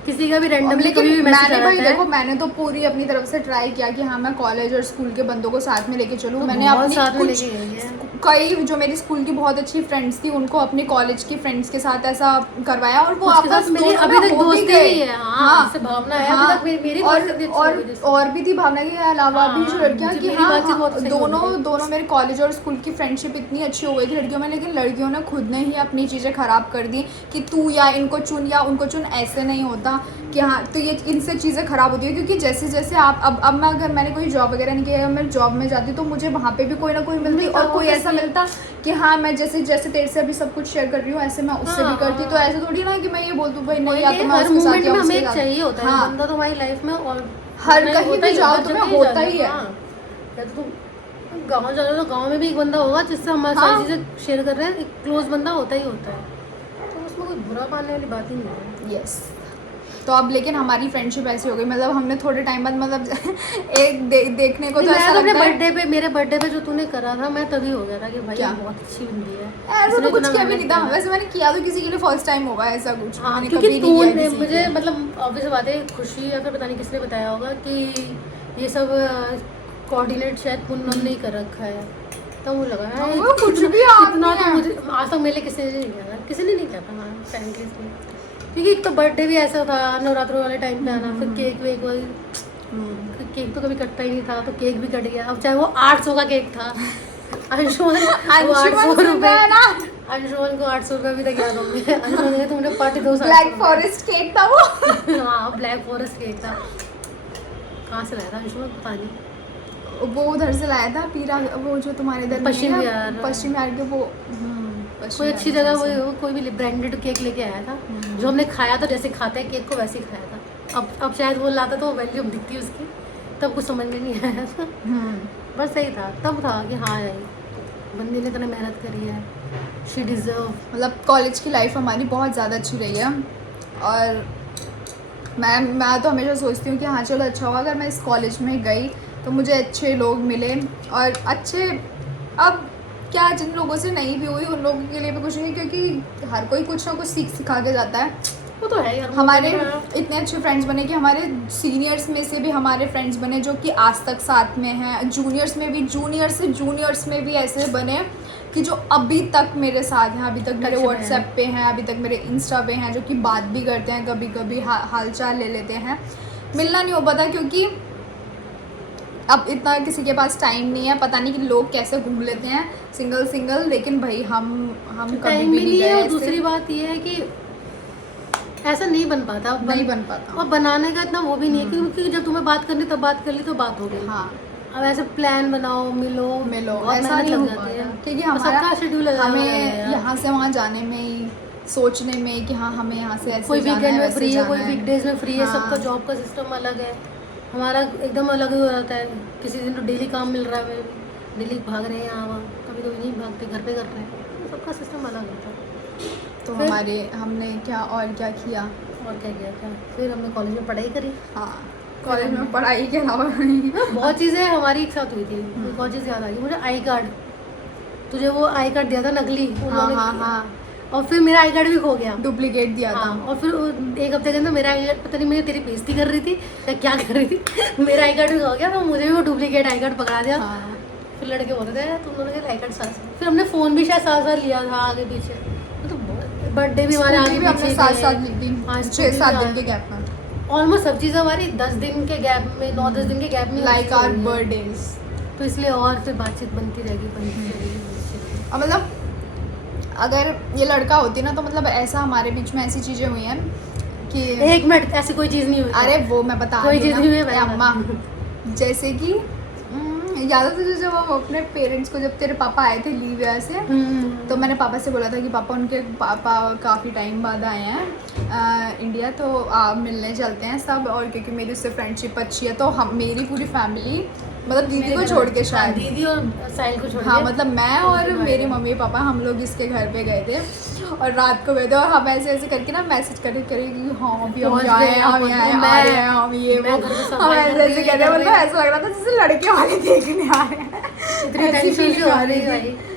किसी का भी रैंडमली लेकिन कभी भी मैसेज मैंने आ भाई जाता है। देखो मैंने तो पूरी अपनी तरफ से ट्राई किया कि हाँ मैं कॉलेज और स्कूल के बंदों को साथ में लेके चलूँ। तो मैंने बहुत अपनी साथ में कुछ लेके गई है। कई जो मेरी स्कूल की बहुत अच्छी फ्रेंड्स थी उनको अपने कॉलेज की फ्रेंड्स के साथ ऐसा करवाया और वो उसके साथ आपस मेरी दोनों अभी में तक हो भी दोस्ती गए। ही है। हाँ, इससे भावना है अभी तक मेरी दोस्ती इतनी अच्छी हो गई जिससे। और भी थी भावना के अलावा भी जो हाँ, लड़कियां मुझे कि मेरी हाँ बातचीत बहुत सही हो दोनों गई। दोनों मेरे कॉलेज और स्कूल की फ्रेंडशिप इतनी अच्छी हो गई थी लड़कियों में, लेकिन लड़कियों ने खुद ने ही अपनी चीज़ें ख़राब कर दी कि तू या इनको चुन या उनको चुन। ऐसे नहीं होता कि हाँ तो ये इनसे चीज़ें ख़राब होती है, क्योंकि जैसे जैसे आप अब मैं अगर मैंने कोई जॉब वगैरह नहीं किया, मैं जॉब में जाती तो मुझे वहाँ पे भी कोई ना कोई मिलती और कोई ऐसा मिलता कि हाँ मैं जैसे जैसे तेरे से अभी सब कुछ शेयर कर रही हूँ ऐसे मैं उससे भी करती। तो ऐसे थोड़ी ना कि मैं ये बोल दूँ भाई नहीं या तो मैं हर उसके साथ मोमेंट या में हमें उसके एक साथ। चाहिए होता है हाँ। बंदा, तो हमारी लाइफ में और हर होता ही कहीं होता भी ही जाओ हर तुम्हें जगह होता ही है। हाँ। या तो तुम गाँव जा रहे हो तो गाँव में भी एक बंदा होगा जिससे हमारी हाँ। सारी चीज़ें शेयर कर रहे हैं, एक क्लोज बंदा होता ही होता है, तो उसमें कोई बुरा मानने वाली बात ही नहीं है। यस। तो अब लेकिन हमारी फ्रेंडशिप ऐसी हो गई, मतलब हमने थोड़े टाइम बाद मतलब एक देखने को तो मैं ऐसा तो अपने लगता है बर्थडे पे, मेरे बर्थडे पे जो तूने करा था, मैं तभी हो गया था कि भाई क्या? ये बहुत अच्छी बंदी है। ऐसा इसने तो कुछ इतना किया भी मेहनत नहीं था। किया। वैसे मैंने किया तो किसी के लिए फर्स्ट टाइम होगा ऐसा कुछ। हाँ, मैंने क्योंकि कभी नहीं किया तूने किसी मुझे के। मतलब ऑब्वियस बात है, खुशी या फिर पता नहीं किसने बताया होगा कि ये सब कोऑर्डिनेट शायद पूनम ने ही कर रखा है, तो वो लगा हाँ, है वो कुछ भी याद इतना नहीं तो है। मुझे आज तक मेरे किसी ने नहीं किया था, किसी ने नहीं किया था। हाँ फ्रेंकली स्पीकिंग, क्योंकि एक तो बर्थडे भी ऐसा था नवरात्रों वाले टाइम पे आना, फिर केक वेक वही, केक तो कभी कटता ही नहीं था, तो केक भी कट गया। अब चाहे वो 800 का केक था, अंशुमन वो 800 रुपये, अंशुमन को 800 रुपये अभी तक याद होंगे। अंशुमन ने तुमने पार्टी 2 साल ब्लैक फॉरेस्ट केक था वो। हाँ ब्लैक फॉरेस्ट केक था। कहाँ से लाया था अंशुमन पता नहीं, वो उधर से लाया था पीरा, वो जो तुम्हारे इधर नहीं पश्चिम है, बिहार। पश्चिम बिहार के वो पश्चिम कोई बिहार अच्छी की जगह तरफ से। वो कोई भी ब्रांडेड केक लेके आया था, जो हमने खाया था जैसे खाते हैं केक को वैसे ही खाया था। अब शायद वो लाता तो वैल्यू दिखती उसकी, तब कुछ समझ में नहीं आया था। बस सही था, तब था कि हाँ यार बंदी ने इतनी मेहनत करी है, शी डिजर्व। मतलब कॉलेज की लाइफ हमारी बहुत ज़्यादा अच्छी रही है और मैं तो हमेशा सोचती हूँ कि हाँ चलो अच्छा हुआ अगर मैं इस कॉलेज में गई तो मुझे अच्छे लोग मिले और अच्छे, अब क्या जिन लोगों से नहीं भी हुई उन लोगों के लिए भी कुछ नहीं, क्योंकि हर कोई कुछ ना कुछ सिखा के जाता है। वो तो है यार, हमारे इतने अच्छे फ्रेंड्स बने कि हमारे सीनियर्स में से भी हमारे फ्रेंड्स बने जो कि आज तक साथ में हैं, जूनियर्स में भी, जूनियर से जूनियर्स में भी ऐसे बने कि जो अभी तक मेरे साथ हैं, अभी तक मेरे टच में व्हाट्सएप पे हैं, अभी तक मेरे इंस्टा पे हैं, जो कि बात भी करते हैं, कभी कभी हालचाल ले लेते हैं। मिलना नहीं हो पाता क्योंकि अब इतना किसी के पास टाइम नहीं है, पता नहीं कि लोग कैसे घूम लेते हैं सिंगल, लेकिन भाई हम कभी टाइम भी भी नहीं नहीं है। गए और दूसरी बात ये है कि ऐसा नहीं बन पाता, नहीं बन पाता। और बनाने का इतना वो भी नहीं है, क्योंकि जब तुम्हें बात करनी तब बात कर ली तो बात हो गई। हाँ अब ऐसे प्लान बनाओ, मिलो बहुत ऐसा मेहनत नहीं हो लग जाती है, पाता क्योंकि और सबका हमारा शेड्यूल हमें यहाँ से वहाँ जाने में ही, सोचने में कि हाँ हमें यहाँ से ऐसे कोई जाना वीकेंड में वैसे फ्री है, जाना कोई वीकडेज में फ्री है, हाँ। सबका जॉब का सिस्टम अलग है, हमारा एकदम अलग ही हो जाता है। किसी दिन तो डेली काम मिल रहा है, डेली भाग रहे हैं यहाँ वहाँ, कभी कभी नहीं भागते, घर पे कर रहे हैं, सबका सिस्टम अलग होता है। तो फिर? हमने क्या किया और क्या किया क्या, फिर हमने कॉलेज में पढ़ाई करी। हाँ कॉलेज में पढ़ाई के अलावा बहुत चीज़ें हमारी एक साथ हुई थी। एक और चीज़ याद आ गई मुझे, आई कार्ड, तुझे वो आई कार्ड दिया था नकली उन्होंने, हाँ और फिर मेरा आई कार्ड भी खो गया। डुप्लीकेट दिया हाँ, था। और फिर एक हफ्ते के अंदर मेरा आई कार्ड, पता नहीं मैं तेरी बेइज्जती कर रही थी या क्या कर रही थी, मेरा आई कार्ड भी खो गया, तो मुझे भी वो डुप्लीकेट आई कार्ड पकड़ा दिया। हाँ। फिर लड़के बोल रहे थे तुम दोनों के आई कार्ड साथ, फिर हमने फ़ोन भी शायद साथ लिया था आगे पीछे, तो बर्थडे भी हमारे आगे पीछे साथ ली थी हाँ, 6-7 दिन के गैप में, ऑलमोस्ट सब चीज़ें हमारी 10 दिन के गैप में, 9-10 दिन के गैप में लाइक हो आवर चुकी हैं। बर्थडेज। तो इसलिए और फिर बातचीत बनती रहेगी। और मतलब अगर ये लड़का होती ना तो मतलब ऐसा हमारे बीच में ऐसी चीज़ें हुई हैं कि एक मिनट, ऐसी कोई चीज़ नहीं हुई। अरे वो मैं बता कोई रही चीज़ हूँ नहीं हुई, ना, मैं अम्मा जैसे कि याद है तुझे जब हम अपने पेरेंट्स को, जब तेरे पापा आए थे लीव से, तो मैंने पापा से बोला था कि पापा, उनके पापा काफ़ी टाइम बाद आए हैं इंडिया, तो आप मिलने चलते हैं सब। और क्योंकि मेरी उससे फ्रेंडशिप अच्छी है, तो हम, मेरी पूरी फैमिली, मतलब दीदी को छोड़ के शायद, दीदी और साहिल को छोड़ के, हाँ मतलब मैं और मेरी मम्मी पापा हम लोग इसके घर पे गए थे, और रात को गए थे, और हम ऐसे ऐसे करके ना मैसेज करे कि हाँ अभी हम यहाँ हैं, हम यहाँ हैं, आ रहे हैं हम, ये वो, हम ऐसे ऐसे कहते हैं, मतलब ऐसा लग रहा था जैसे लड़के वाले देखने आ रहे हैं, इतनी टेंशन आ रही है।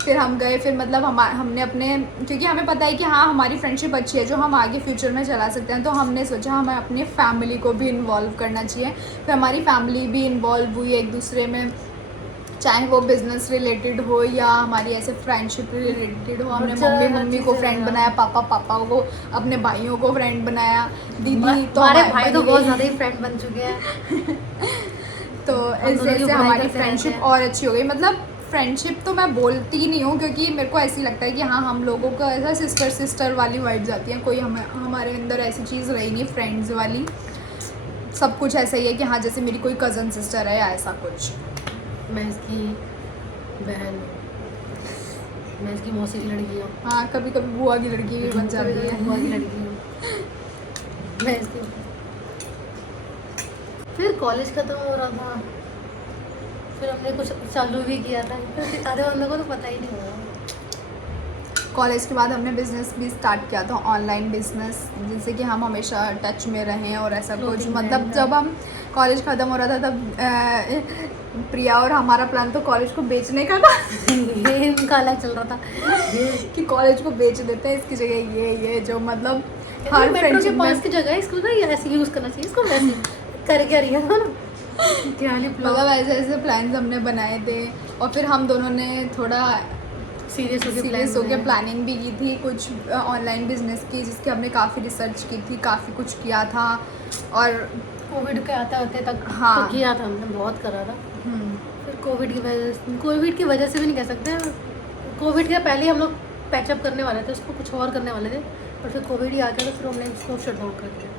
फिर हम गए, फिर मतलब हमने अपने, क्योंकि हमें पता है कि हाँ हमारी फ्रेंडशिप अच्छी है जो हम आगे फ्यूचर में चला सकते हैं, तो हमने सोचा हमें अपनी फैमिली को भी इन्वॉल्व करना चाहिए। फिर हमारी फैमिली भी इन्वॉल्व हुई एक दूसरे में, चाहे वो बिजनेस रिलेटेड हो या हमारी ऐसे फ्रेंडशिप रिलेटेड हो। हमने मम्मी को फ्रेंड बनाया, पापा को, अपने भाइयों को फ्रेंड बनाया, दीदी तो हमारे भाई तो बहुत ज़्यादा ही फ्रेंड बन चुके हैं। तो ऐसे ऐसे हमारी फ्रेंडशिप और अच्छी हो गई। मतलब फ्रेंडशिप तो मैं बोलती ही नहीं हूँ, क्योंकि मेरे को ऐसी लगता है कि हाँ हम लोगों को ऐसा सिस्टर वाली वाइब्स आती हैं, कोई हमारे अंदर ऐसी चीज़ रही नहीं फ्रेंड्स वाली। सब कुछ ऐसा ही है कि हाँ जैसे मेरी कोई कज़न सिस्टर है या ऐसा कुछ। मैं इसकी बहन, मैं इसकी मौसी की लड़की हूँ। हाँ कभी कभी बुआ की लड़की भी बन जाती है। बुआ की लड़की हूँ मैं इसकी। फिर कॉलेज खत्म हो रहा था, फिर हमने कुछ चालू भी किया था, फिर आधे बंदों को तो पता ही नहीं हुआ। कॉलेज के बाद हमने बिज़नेस भी स्टार्ट किया था, ऑनलाइन बिज़नेस, जिससे कि हम हमेशा टच में रहें और ऐसा कुछ। मतलब जब हम कॉलेज ख़त्म हो रहा था तब प्रिया और हमारा प्लान तो कॉलेज को बेचने का था। ये इनका अलग चल रहा था कि कॉलेज को बेच देते हैं, इसकी जगह ये जो मतलब हर मेट्रो के पास की जगह है, इसको ना ये ऐसे यूज़ करना चाहिए, इसको वैसे कर क्या रही है ना। मतलब ऐसे ऐसे प्लान्स हमने बनाए थे, और फिर हम दोनों ने थोड़ा सीरियस होकर प्लानिंग भी की थी कुछ ऑनलाइन बिजनेस की, जिसकी हमने काफ़ी रिसर्च की थी, काफ़ी कुछ किया था। और कोविड के आते तक हाँ तो किया था हमने, बहुत करा था। फिर कोविड की वजह से भी नहीं कह सकते, कोविड के पहले हम लोग पैचअप करने वाले थे, उसको कुछ और करने वाले थे, पर फिर कोविड ही आ गया तो फिर हमने इसको शट डाउन कर दिया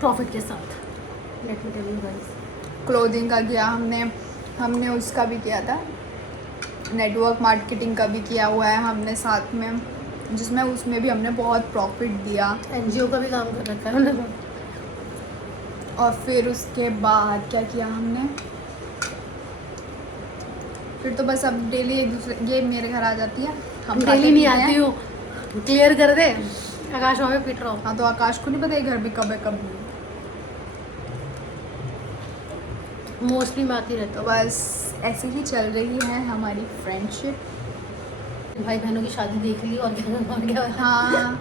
प्रॉफिट के साथ। Let me tell you guys, clothing का किया हमने उसका भी किया था, नेटवर्क मार्केटिंग का भी किया हुआ है हमने साथ में, जिसमें उसमें भी हमने बहुत प्रॉफिट दिया। एनजीओ का भी काम कर रखा है हमने तो। और फिर उसके बाद क्या किया हमने, फिर तो बस अब डेली एक दूसरे, ये मेरे घर आ जाती है, हम डेली नहीं आती हूँ, क्लियर कर दे, आकाश वहाँ पे पीट रहा हूँ। हाँ तो आकाश को नहीं पता ये घर भी कब है कब नहीं, मोस्टली मैं आती रहता तो हूँ। बस ऐसे ही चल रही है हमारी फ्रेंडशिप। भाई बहनों की शादी देख ली, और क्या हाँ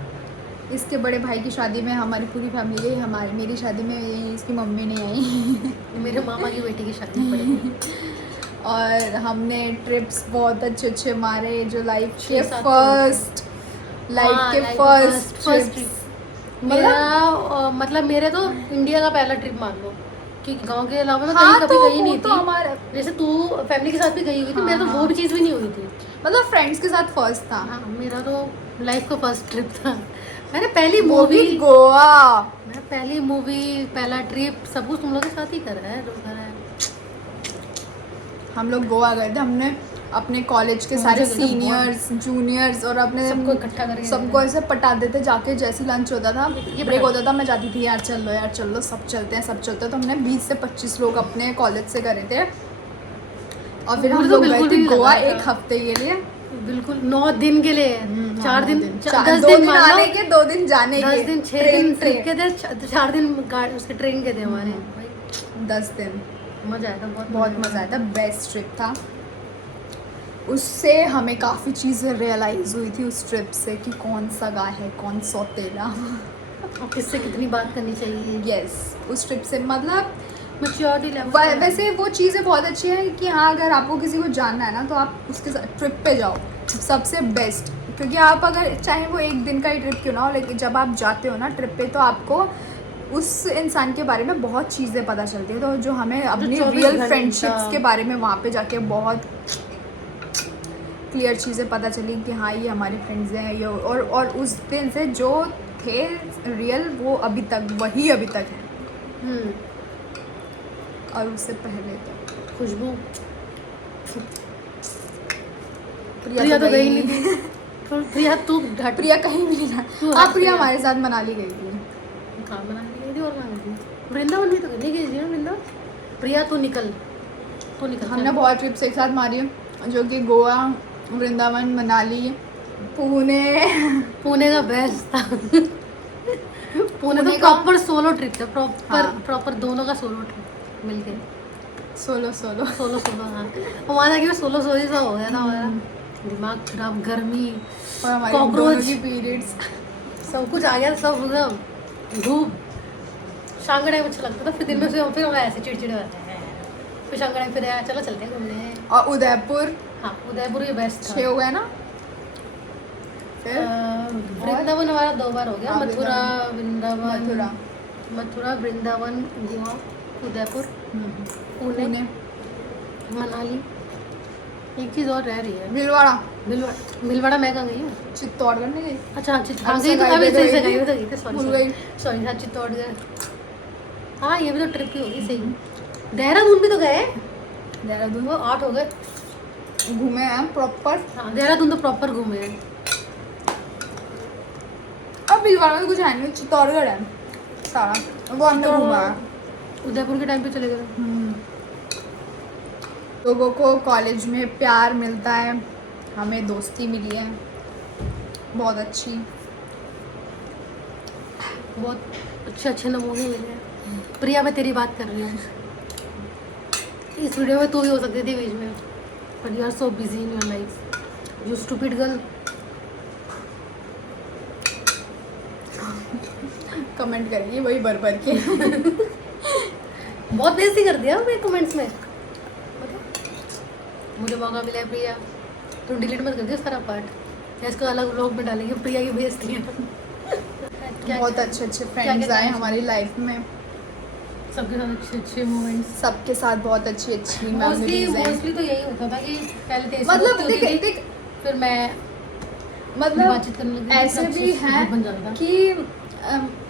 इसके बड़े भाई की शादी में हमारी पूरी फैमिली गई, मेरी शादी में इसकी मम्मी नहीं आई। मेरे मामा की बेटी की शादी पड़ी। और हमने ट्रिप्स बहुत अच्छे अच्छे मारे, जो लाइफ के 6-7 फर्स्ट ट्रिप मेरा, मतलब मेरे तो इंडिया का पहला ट्रिप मान लो, कि गांव के अलावा मैं हाँ, कहीं कभी गई नहीं तो थी। हमारा जैसे तू फैमिली के साथ भी गई हुई थी, मेरा तो वो भी चीज़ भी नहीं हुई थी। मतलब फ्रेंड्स के साथ फर्स्ट था। हाँ मेरा तो लाइफ का फर्स्ट ट्रिप था। मैंने पहली वो मूवी भी गोवा, मैं पहली मूवी, पहला ट्रिप, सब कुछ तुम लोग के साथ ही करा है, जो करा है। हम लोग गोवा गए थे, हमने अपने कॉलेज के सारे सीनियर्स जूनियर्स और अपने सबको इकट्ठा करके सबको ऐसे पटाते थे जाके, जैसे लंच होता था, ब्रेक होता था, मैं जाती थी यार चल लो सब चलते हैं। तो हमने 20 से 25 लोग अपने कॉलेज से करे थे, और फिर हम लोग गए थे गोवा एक हफ्ते के लिए, बिल्कुल 9 दिन के लिए, 4 दिन 10 2 दिन मान लो, आने के 2 दिन जाने के, 10 दिन 6 दिन ट्रिप के थे, 4 दिन उसके ट्रेन के थे हमारे भाई। 10 दिन मजा आया था, बहुत मज़ा आया था, बेस्ट ट्रिप था। उससे हमें काफ़ी चीज़ें रियलाइज़ हुई थी उस ट्रिप से, कि कौन सा गाय है कौन सौतेला, और किससे कितनी बात करनी चाहिए। यस उस ट्रिप से मतलब मैच्योरिटी लेवल। वैसे वो चीज़ें बहुत अच्छी हैं कि हाँ अगर आपको किसी को जानना है ना तो आप उसके साथ ट्रिप पे जाओ, सबसे बेस्ट। क्योंकि आप अगर चाहे वो एक दिन का ही ट्रिप क्यों ना हो, लेकिन जब आप जाते हो ना ट्रिप पे तो आपको उस इंसान के बारे में बहुत चीज़ें पता चलती है। तो जो हमें अपनी रियल फ्रेंडशिप्स के बारे में वहाँ पे जाके बहुत क्लियर चीज़ें पता चली कि हाँ ये हमारी फ्रेंड्स हैं ये, और उस दिन से जो थे रियल वो अभी तक है। और उससे पहले खुशबू प्रिया तो गई नहीं थी। तो प्रिया तू घट प्रिया कहीं भी नहीं था। तू हाँ हट प्रिया गया। हमारे साथ मनाली गई थी। कहाँ बना गई थी और कहाँ गई थी? वृंदावन भी तो नहीं गई थी ना वृंदावन। प्रिया तू निकल हमने बहुत ट्रिप्स एक साथ मारी है, जो कि गोवा, वृंदावन, मनाली, पुणे का बेस्ट था। पुणे पुणे तो का- प्रॉपर सोलो ट्रिप था, प्रॉपर हाँ। प्रॉपर दोनों का सोलो ट्रिप मिलके सोलो सोलो हाँ। हमारा क्या सोलो सोलो सा हो गया था हमारा। दिमाग खराब, गर्मी, और हमारी Cockroach। दोनों की पीरियड्स। सब कुछ आ गया, सब एकदम धूप। शाम के टाइम अच्छा लगता था, फिर दिन में फिर हम ऐसे चिड़चिड़े होते हैं। फिर शाम के टाइम फिर चलो चलते हैं घूमने। और उदयपुर हाँ उदयपुर ही बेस्ट था। 6 हो गए ना। फिर वृंदावन हमारा 2 बार हो गया। हाँ, मथुरा वृंदावन, मथुरा, वृंदावन, गोवा, उदयपुर, पुणे, पुणे, मनाली। एक चीज़ और रह रही है, भीलवाड़ा, भीलवाड़ा मैं कहाँ गई हूँ? चित्तौड़गढ़ नहीं गई। अच्छा हाँ अब हाँ से गई तो गई अभी तो सही से गई गई थी। तो गई थी। भूल गई। सॉरी हाँ चित्तौड़गढ़। हाँ ये भी तो ट्रिप ही होगी सही। देहरादून भी तो गए, देहरादून वो 8 हो गए। घूमे हैं प्रॉपर। हाँ देहरादून तो प्रॉपर घूमे हैं। अब भीलवाड़ा में कुछ है नहीं, चित्तौड़गढ़ है सारा, वो हमने घूमा है। उदयपुर के टाइम पे चले गए। लोगों को कॉलेज में प्यार मिलता है, हमें दोस्ती मिली है बहुत अच्छी। बहुत अच्छे नमूने मिले हैं। प्रिया मैं तेरी बात कर रही हूँ। इस वीडियो में तू भी हो सकती थी बीच में, but you are so busy in your life you stupid girl. Comment करेंगे वही भर भर के। बहुत बेइज्जती कर दिया मैं कमेंट्स में। मुझे मौका मिला है प्रिया, तुम डिलीट मत कर दियो सारा पार्ट, या इसको अलग व्लॉग में डालेंगे प्रिया की बेइज्जती है। बहुत अच्छे फ्रेंड्स आए हमारी लाइफ में, सबके साथ अच्छे मोमेंट्स। सबके साथ बहुत अच्छी मोस्टली मेमोरीज हैं। तो यही होता था कि पहले तेज मतलब होती थी, देख फिर मैं मतलब बातचीत करने लगी, ऐसे फिर भी अच्छे हैं बन जाता था। कि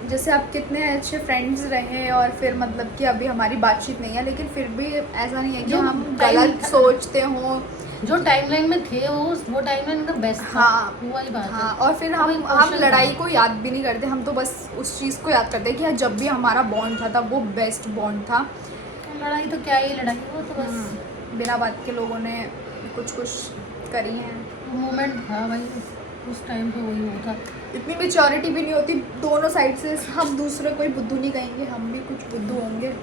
जैसे आप कितने अच्छे फ्रेंड्स रहे और फिर मतलब कि अभी हमारी बातचीत नहीं है, लेकिन फिर भी ऐसा नहीं है कि जो हम time गलत था- सोचते हों। जो टाइमलाइन में थे वो टाइमलाइन का बेस्ट था। हाँ, वो वाली बात हाँ, है। और फिर वही हम क्वेश्चन लड़ाई था। को याद भी नहीं करते, हम तो बस उस चीज़ को याद करते हैं कि हाँ, जब भी हमारा बॉन्ड था तब वो बेस्ट बॉन्ड था। लड़ाई तो क्या ही लड़ाई, वो तो बस बिना बात के लोगों ने कुछ करी हैं। मोमेंट था भाई, उस टाइम पे वही हुआ था। इतनी मेच्योरिटी भी नहीं होती दोनों साइड से, हम दूसरे कोई बुद्धू नहीं कहेंगे, हम भी कुछ बुद्धू होंगे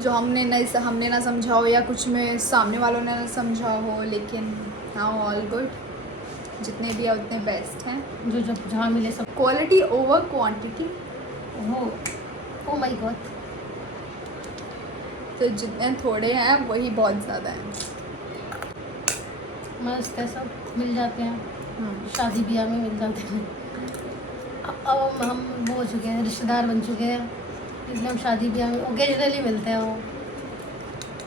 जो हमने ना समझा हो, या कुछ में सामने वालों ने ना समझा हो, लेकिन हाँ ऑल गुड, जितने भी है उतने बेस्ट हैं। जो जब जहाँ मिले सब quality over quantity. Oh my God. तो जितने थोड़े हैं वही बहुत ज़्यादा हैं। मस्त है, सब मिल जाते हैं, शादी ब्याह में मिल जाते हैं। अब हम वो हो चुके हैं, रिश्तेदार बन चुके हैं, इसलिए हम शादी ब्याह में ओकेजनली मिलते हैं। वो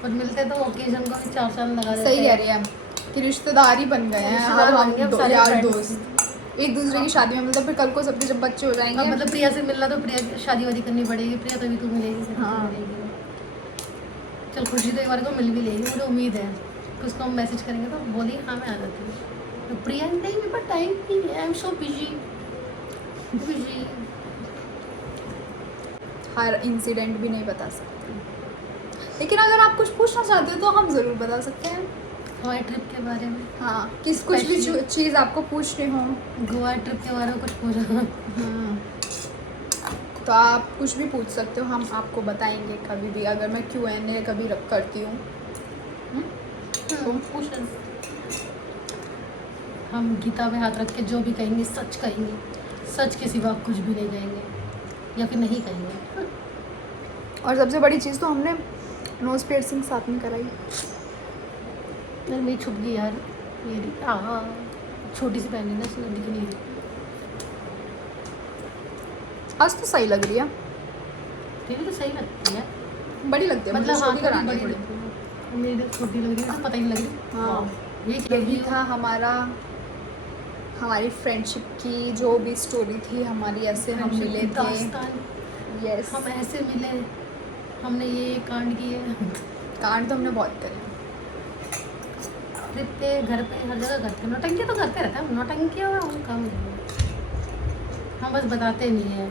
और मिलते तो ओकेजन को भी 4 साल लगा देते हैं। सही कह रही है कि रिश्तेदार ही बन गए हैं रिश्तेदार अब बन गए, हम अब सारे यार friends। दोस्त एक दूसरे की शादी में, मतलब फिर कल को सबके जब बच्चे हो अब जाएंगे मतलब प्रिया से मिलना तो प्रिया की शादी वादी करनी पड़ेगी, प्रिया तभी तू मिलेगी, फिर हाँ। तू मिलेगी। चल खुशी तो एक बार को मिल भी लेगी, मुझे उम्मीद है कि उसको हम मैसेज करेंगे तो बोली हाँ मैं आ जाती हूँ। तो प्रिया नहीं मेरे पास टाइम नहीं है, I am so busy. Her incident भी नहीं बता सकते, लेकिन अगर आप कुछ पूछना चाहते हो तो हम ज़रूर बता सकते हैं। हवाई ट्रिप के बारे में, हाँ, कुछ भी Especially- चीज़ आपको पूछनी हो गोवा ट्रिप के बारे में कुछ पूछना, तो आप कुछ भी पूछ सकते हो, हम आपको बताएंगे कभी भी, अगर मैं Q&A कभी करती हूँ। पूछना। हम गीता में हाथ रख के जो भी कहेंगे सच कहेंगे, सच के सिवा कुछ भी नहीं कहेंगे या फिर नहीं कहेंगे। और सबसे बड़ी चीज़ तो हमने नोज पियर्सिंग साथ में कराई। यार मेरी छुप गई यार, मेरी हाँ छोटी सी पहनी ना, इसलिए दिख नहीं रही। आज तो सही लग रही है, तेरी तो सही लगती है, बड़ी लगती है, मतलब मुझे हाँ छोटी थोड़ी करानी है बड़ी थोड़ी। लगती है, मेरी तो छोटी लग रही है, तो पता ही नहीं लग रही। हाँ। वाह, ये यही था हमारी फ्रेंडशिप की जो भी स्टोरी थी हमारी, ऐसे हम मिले थे। दास्तान, यस, हम ऐसे मिले, हमने ये कांड किए, कांड तो हमने बहुत करे। ट्रिप पे, घर पे, हर जगह करते हैं। नौटंकी तो करते रहते हैं, नौटंकी और हम कम नहीं है। हम बस बताते नहीं है।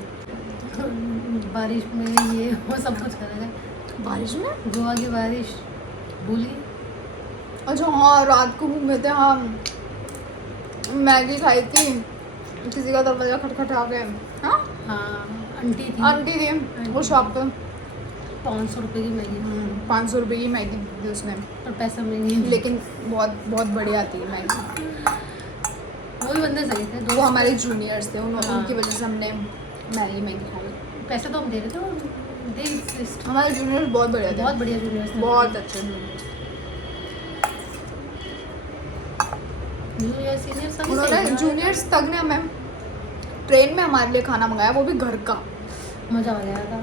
बारिश में ये वो सब कुछ करेगा। बारिश में गोवा की बारिश भूली। अच्छा हाँ, रात को घूमे थे हम, मैगी खाई थी, किसी का दरवाजा खटखटा के। हाँ हाँ, आंटी थी, आंटी थी वो शॉप पे, 500 रुपये की मैगी, 500 रुपये की मैगी दी उसने, और पैसा महंगी। लेकिन बहुत बहुत बढ़िया थी मैगी। वो भी बंदे सही थे, वो हमारे जूनियर्स थे, हाँ। उनकी वजह से हमने मैगी खाई। पैसे तो हम दे रहे थे, वो दे insist। हमारे जूनियर्स बहुत बढ़िया थे, बहुत बढ़िया जूनियर्स थे, बहुत अच्छे जूनियर्स। जूनियर सीनियर सभी उन्होंने सही थे। जूनियर्स तक ने हमें ट्रेन में हमारे लिए खाना मंगाया, वो भी घर का। मज़ा आ गया था,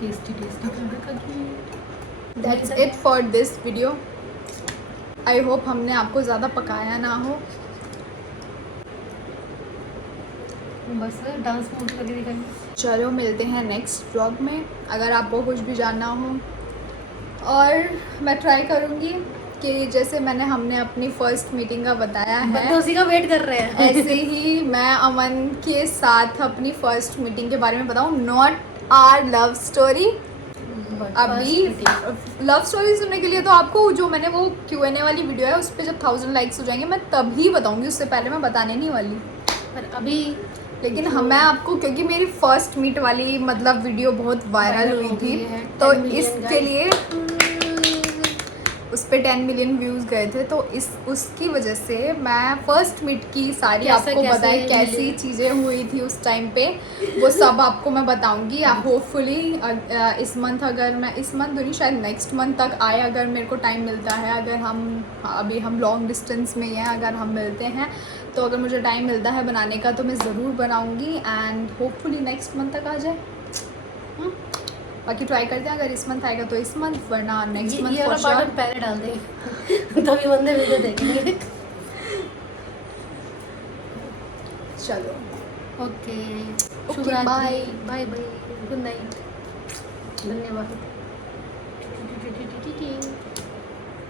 टेस्टी टेस्टी खाना खा के। That's it for this video. I hope हमने आपको ज़्यादा पकाया ना हो। बस डांस मूड करके दिखाएंगे। चलो मिलते हैं नेक्स्ट व्लॉग में, अगर आपको कुछ भी जानना हो। और मैं ट्राई करूँगी कि जैसे हमने अपनी फर्स्ट मीटिंग का बताया बंदे है, उसी का वेट कर रहे हैं। ऐसे ही मैं अमन के साथ अपनी फर्स्ट मीटिंग के बारे में बताऊँ। Not our love story. अभी लव स्टोरी सुनने के लिए तो आपको जो मैंने वो Q&A वाली वीडियो है उस पर जब 1000 लाइक्स हो जाएंगे मैं तभी बताऊंगी, उससे पहले मैं बताने नहीं वाली। पर अभी लेकिन मैं आपको, क्योंकि मेरी फर्स्ट मीट वाली मतलब वीडियो बहुत वायरल हुई थी, तो 10 million इसके लिए उस पर 10 मिलियन व्यूज़ गए थे, तो उसकी वजह से मैं फर्स्ट मीट की सारी आपको बताई कैसी चीज़ें हुई थी उस टाइम पे, वो सब आपको मैं बताऊंगी। होपफुली इस मंथ, अगर मैं इस मंथ नहीं शायद नेक्स्ट मंथ तक आए, अगर मेरे को टाइम मिलता है, अगर अभी हम लॉन्ग डिस्टेंस में हैं, अगर हम मिलते हैं तो अगर मुझे टाइम मिलता है बनाने का तो मैं ज़रूर बनाऊँगी, एंड होपफुली नेक्स्ट मंथ तक आ जाए। बाकी ट्राई करते हैं, अगर इस मंथ आएगा तो इस मंथ, वरना नेक्स्ट मंथ ये फॉर वाला पार्ट श्योर। पहले डाल देंगे तभी बंदे वीडियो देखेंगे। चलो okay, bye bye bye, good night, धन्यवाद।